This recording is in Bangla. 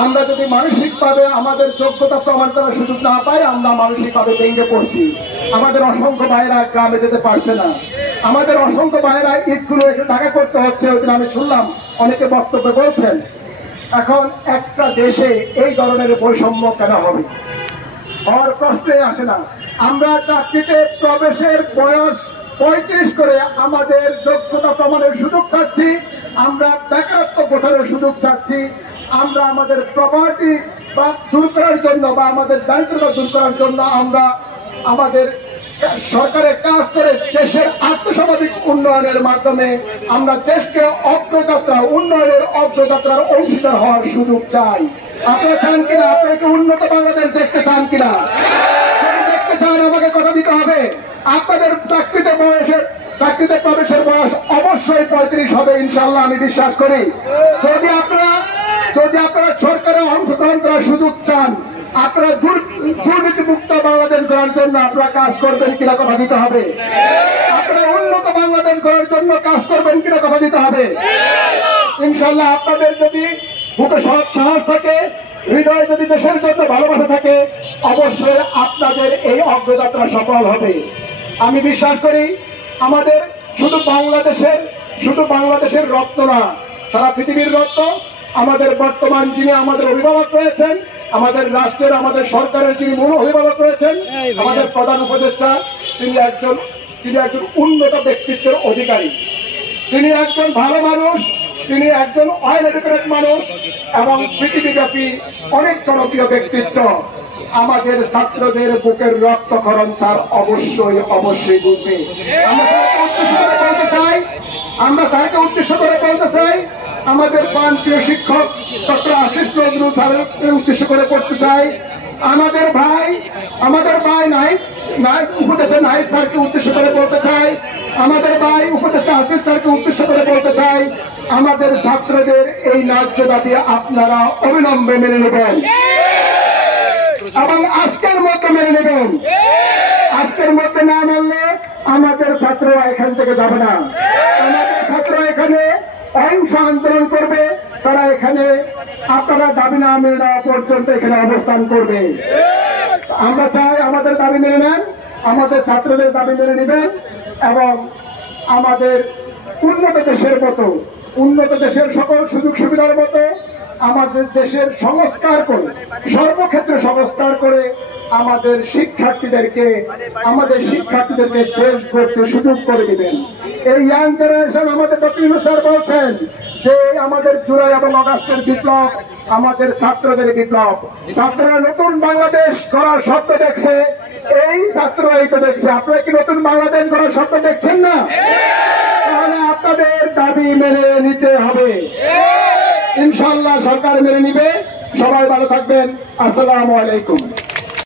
আমরা যদি মানসিকভাবে আমাদের যোগ্যতা প্রমাণ করার সুযোগ না পাই, আমরা মানসিকভাবে ভেঙে পড়ছি। আমাদের অসংখ্য ভাইয়েরা গ্রামে যেতে পারছে না, আমাদের অসংখ্য ভাইয়েরা ঈদগুলো একটু ঢাকা করতে হচ্ছে। ওই দিন আমি শুনলাম অনেকে বক্তব্য বলছেন, এখন একটা দেশে এই ধরনের বৈষম্য কেন হবে? হওয়ার প্রশ্নে আসে না। আমরা চাকরিতে প্রবেশের বয়স 35 করে আমাদের যোগ্যতা প্রমাণের সুযোগ চাচ্ছি, আমরা বেকারত্ব বোঝানোর সুযোগ চাচ্ছি, আমরা আমাদের প্রপার্টি বা দূর করার জন্য বা আমাদের দারিদ্রতা দূর করার জন্য আমরা আমাদের সরকারের কাজ করে দেশের আর্থসামাজিক উন্নয়নের মাধ্যমে আমরা দেশকে উন্নয়নের অগ্রযাত্রার অংশীদার হওয়ার সুযোগ চাই। আপনারা চান কিনা? আপনারা কি উন্নত বাংলাদেশ দেখতে চান কিনা? যদি দেখতে চান আমাকে কথা দিতে হবে, আপনাদের চাকরিতে প্রবেশের বয়স অবশ্যই 35 হবে ইনশাআল্লাহ, আমি বিশ্বাস করি। যদি আপনারা সরকারে অংশগ্রহণ করার সুযোগ চান, আপনারা দুর্নীতিমুক্ত বাংলাদেশ গড়ার জন্য আপনারা কাজ করবেন কিনা কথা দিতে হবে। আপনারা উন্নত বাংলাদেশ গড়ার জন্য কাজ করবেন কিনা কথা দিতে হবে। ইনশাআল্লাহ আপনাদের যদি বুকে সৎ সাহস থাকে, হৃদয়ে যদি দেশের জন্য ভালোবাসা থাকে, অবশ্যই আপনাদের এই অগ্রযাত্রা সফল হবে। আমি বিশ্বাস করি আমাদের শুধু বাংলাদেশের রত্ন না, সারা পৃথিবীর রত্ন আমাদের বর্তমান যিনি আমাদের অভিভাবক রয়েছেন, আমাদের রাষ্ট্রের আমাদের সরকারের যিনি মূল অভিভাবক রয়েছেন, আমাদের প্রধান উপদেষ্টা, তিনি একজন উন্নত ব্যক্তিত্বের অধিকারী, তিনি একজন ভালো মানুষ, তিনি একজন অয়েল এডুকেটেড মানুষ এবং পৃথিবীব্যাপী অনেক জনপ্রিয় ব্যক্তিত্ব। আমাদের ছাত্রদের বুকের রক্তক্ষরণ স্যার অবশ্যই বুঝবে। আমরা স্যারকে উদ্দেশ্য করে বলতে চাই, আমাদের প্রিয় শিক্ষক ডক্টর আসিফ নজরুল স্যারকে উদ্দেশ্য করে পড়তে চাই, আমাদের ভাই উপদেষ্টা নাহিদ স্যারকে উদ্দেশ্য করে বলতে চাই, আমাদের ভাই উপদেষ্টা আসিফ স্যারকে উদ্দেশ্য করে বলতে চাই, আমাদের ছাত্রদের এই ন্যায্য দাবি আপনারা অবিলম্বে মেনে নেবেন এবং আজকের মধ্যে মেনে নেবেন। আজকের মধ্যে না মানলে আমাদের ছাত্ররা এখান থেকে যাবে না। আমাদের ছাত্ররা এখানে অহিংস আন্দোলন করবে, তারা এখানে আপনারা দাবি না মেনে নেওয়া পর্যন্ত এখানে অবস্থান করবে। আমরা চাই আমাদের দাবি মেনে নেন, আমাদের ছাত্রদের দাবি মেনে নেবেন এবং আমাদের উন্নত দেশের সকল সুযোগ সুবিধার মতো আমাদের দেশের সংস্কার করে, সর্বক্ষেত্রে সংস্কার করে আমাদের শিক্ষার্থীদেরকে দেশ গড়তে সুযোগ করে দিবেন। এই ইয়াং জেনারেশন আমাদের ডক্টর ইউনূস স্যার বলছেন যে আমাদের জুলাই এবং আগস্টের বিপ্লব আমাদের ছাত্রদের বিপ্লব। ছাত্ররা নতুন বাংলাদেশ গড়ার স্বপ্ন দেখছে, এই ছাত্ররাই তো দেখছে। আপনারা কি নতুন বাংলাদেশ গড়ার স্বপ্ন দেখছেন না? তাহলে আপনাদের দাবি মেনে নিতে হবে। ইনশাআল্লাহ সরকার মেনে নিবে। সবাই ভালো থাকবেন। আসসালামু আলাইকুম।